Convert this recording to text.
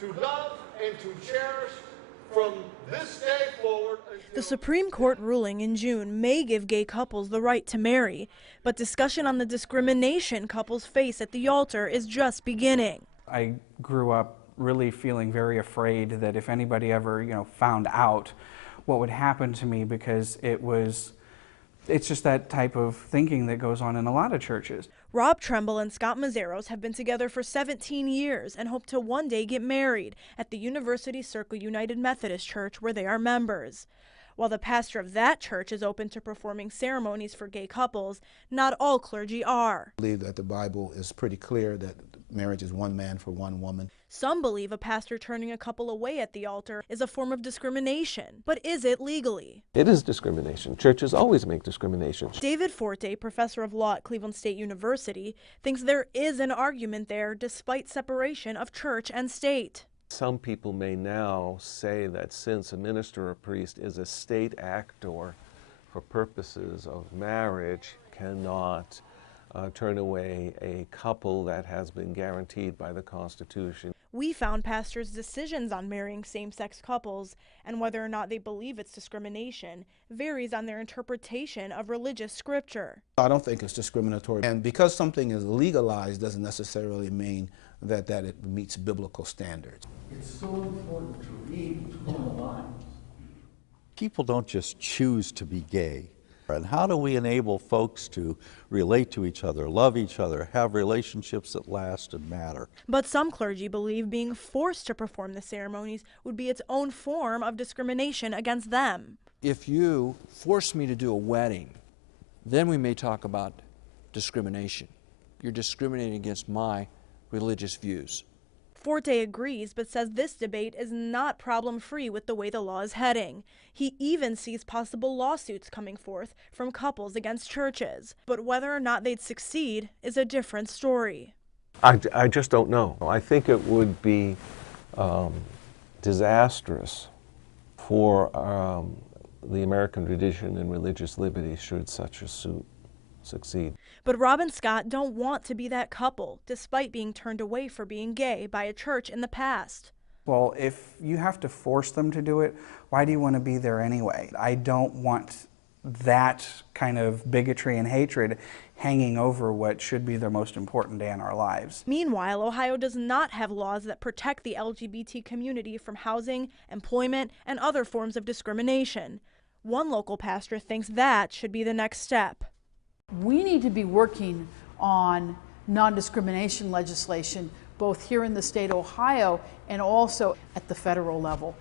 to love and to cherish from this day forward. The Supreme Court ruling in June may give gay couples the right to marry, but discussion on the discrimination couples face at the altar is just beginning. I grew up really feeling very afraid that if anybody ever, found out what would happen to me, because it's just that type of thinking that goes on in a lot of churches. Rob Tremble and Scott Mazzaros have been together for 17 years and hope to one day get married at the University Circle United Methodist Church, where they are members. While the pastor of that church is open to performing ceremonies for gay couples, not all clergy are. I believe that the Bible is pretty clear that marriage is one man for one woman. Some believe a pastor turning a couple away at the altar is a form of discrimination. But is it legally? It is discrimination. Churches always make discrimination. David Forte, professor of law at Cleveland State University, thinks there is an argument there despite separation of church and state. Some people may now say that since a minister or priest is a state actor for purposes of marriage, cannot turn away a couple that has been guaranteed by the Constitution. We found pastors' decisions on marrying same-sex couples and whether or not they believe it's discrimination varies on their interpretation of religious scripture. I don't think it's discriminatory. And because something is legalized doesn't necessarily mean that it meets biblical standards. It's so important to read between the lines. People don't just choose to be gay. And how do we enable folks to relate to each other, love each other, have relationships that last and matter? But some clergy believe being forced to perform the ceremonies would be its own form of discrimination against them. If you force me to do a wedding, then we may talk about discrimination. You're discriminating against my religious views. Forte agrees, but says this debate is not problem-free with the way the law is heading. He even sees possible lawsuits coming forth from couples against churches. But whether or not they'd succeed is a different story. I just don't know. I think it would be disastrous for the American tradition and religious liberty should such a suit succeed. But Rob and Scott don't want to be that couple, despite being turned away for being gay by a church in the past. Well, if you have to force them to do it, why do you want to be there anyway? I don't want that kind of bigotry and hatred hanging over what should be the most important day in our lives. Meanwhile, Ohio does not have laws that protect the LGBT community from housing, employment, and other forms of discrimination. One local pastor thinks that should be the next step. We need to be working on non-discrimination legislation both here in the state of Ohio and also at the federal level.